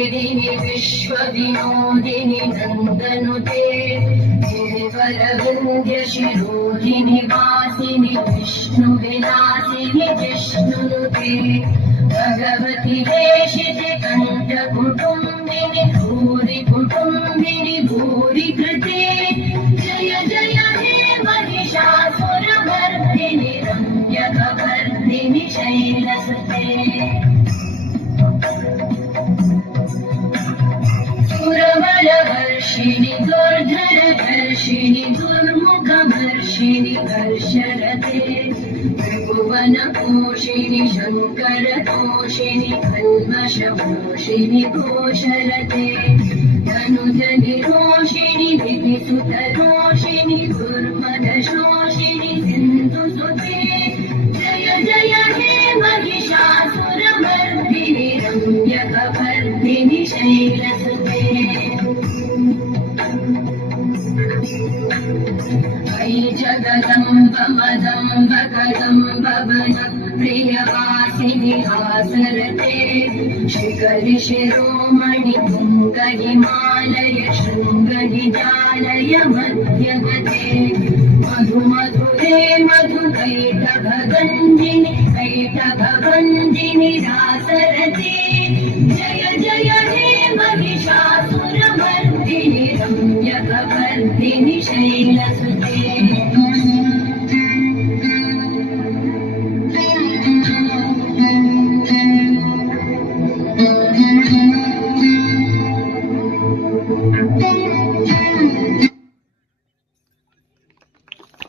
वेदिनि विश्वविनोदिनि नन्दनुते गिरिवरविन्द्यशिरोधिनि वासिनि विष्णुविलासिनि जिष्णुनुते भगवति देशिते कण्ठकुटुम्बिनि भूरि कुटुम्बिनि भूरि कृते जय जय हे महिषासुरमर्दिनि रम्यकवर्दिनि शैलसुते सुरवरवर्षिणि दुर्धरधर्षिणि दुर्मुखमर्षिणि हर्षरते त्रिभुवनपोषिणि शङ्करतोषिणि कल्मषमोषिणि घोषरते धनुजनिरोषिणि दितिसुतरोषिणि दुर्मदशोषिणि सिन्धुसुते जय जय हे महिषासुरमर्दिनि रम्यकवर्दिनि शैलसुते अयि जगदम्ब मदम्ब कदम्ब वनप्रियवासिनि हासरते शिखरि शिरोमणि तुङ्ग हिमालय शृङ्ग निजालय मध्यगते मधु मधुरे मधुकैटभगञ्जिनि कैटभगञ्जिनि रास